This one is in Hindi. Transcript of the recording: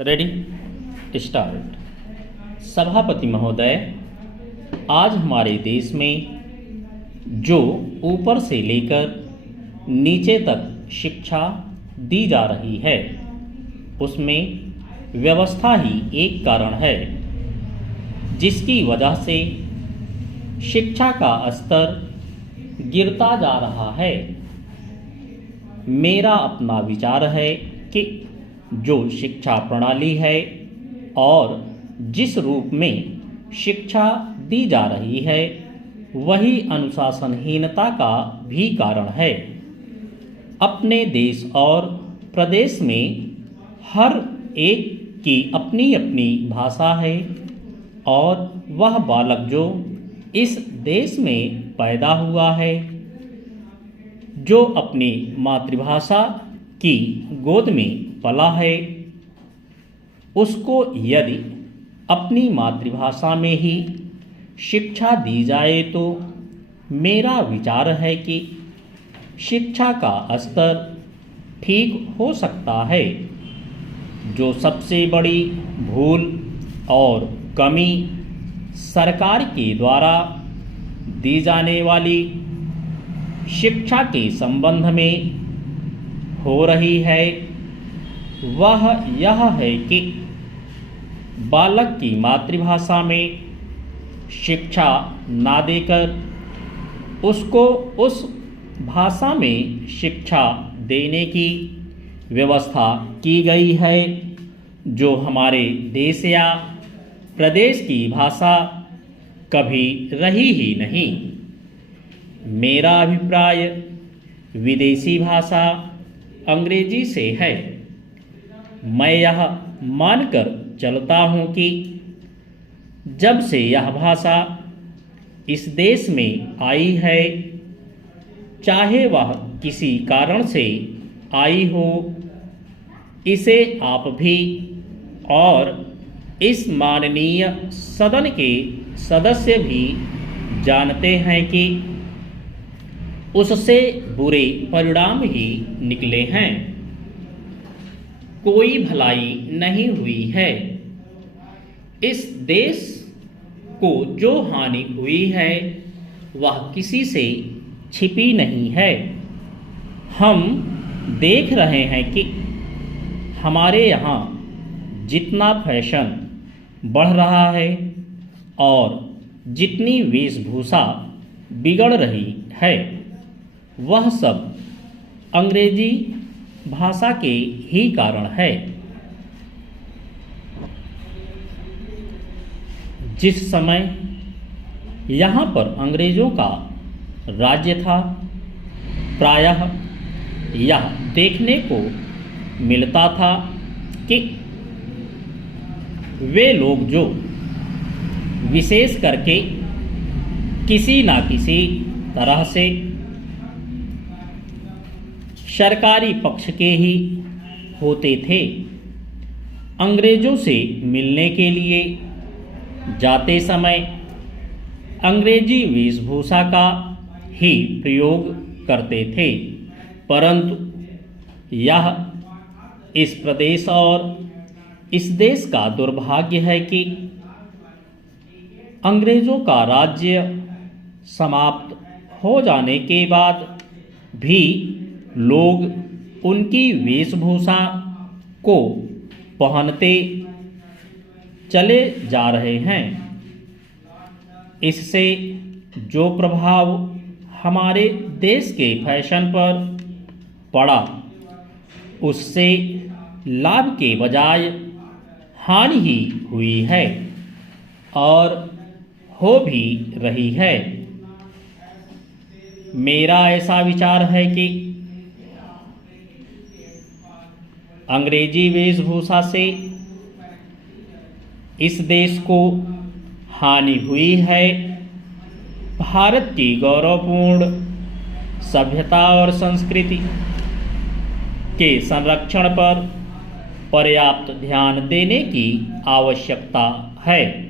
Ready start. सभापति महोदय, आज हमारे देश में जो ऊपर से लेकर नीचे तक शिक्षा दी जा रही है उसमें व्यवस्था ही एक कारण है जिसकी वजह से शिक्षा का स्तर गिरता जा रहा है। मेरा अपना विचार है कि जो शिक्षा प्रणाली है और जिस रूप में शिक्षा दी जा रही है वही अनुशासनहीनता का भी कारण है। अपने देश और प्रदेश में हर एक की अपनी अपनी भाषा है और वह बालक जो इस देश में पैदा हुआ है, जो अपनी मातृभाषा की गोद में पला है, उसको यदि अपनी मातृभाषा में ही शिक्षा दी जाए तो मेरा विचार है कि शिक्षा का स्तर ठीक हो सकता है। जो सबसे बड़ी भूल और कमी सरकार के द्वारा दी जाने वाली शिक्षा के संबंध में हो रही है वह यह है कि बालक की मातृभाषा में शिक्षा ना देकर उसको उस भाषा में शिक्षा देने की व्यवस्था की गई है जो हमारे देश या प्रदेश की भाषा कभी रही ही नहीं। मेरा अभिप्राय विदेशी भाषा अंग्रेजी से है। मैं यह मानकर चलता हूँ कि जब से यह भाषा इस देश में आई है, चाहे वह किसी कारण से आई हो, इसे आप भी और इस माननीय सदन के सदस्य भी जानते हैं कि उससे बुरे परिणाम ही निकले हैं। कोई भलाई नहीं हुई है। इस देश को जो हानि हुई है वह किसी से छिपी नहीं है। हम देख रहे हैं कि हमारे यहाँ जितना फैशन बढ़ रहा है और जितनी वेशभूषा बिगड़ रही है वह सब अंग्रेजी भाषा के ही कारण है। जिस समय यहाँ पर अंग्रेजों का राज्य था, प्रायः यह देखने को मिलता था कि वे लोग जो विशेष करके किसी ना किसी तरह से सरकारी पक्ष के ही होते थे, अंग्रेजों से मिलने के लिए जाते समय अंग्रेजी वेशभूषा का ही प्रयोग करते थे। परंतु यह इस प्रदेश और इस देश का दुर्भाग्य है कि अंग्रेजों का राज्य समाप्त हो जाने के बाद भी लोग उनकी वेशभूषा को पहनते चले जा रहे हैं। इससे जो प्रभाव हमारे देश के फैशन पर पड़ा उससे लाभ के बजाय हानि ही हुई है और हो भी रही है। मेरा ऐसा विचार है कि अंग्रेजी वेशभूषा से इस देश को हानि हुई है। भारत की गौरवपूर्ण सभ्यता और संस्कृति के संरक्षण पर पर्याप्त ध्यान देने की आवश्यकता है।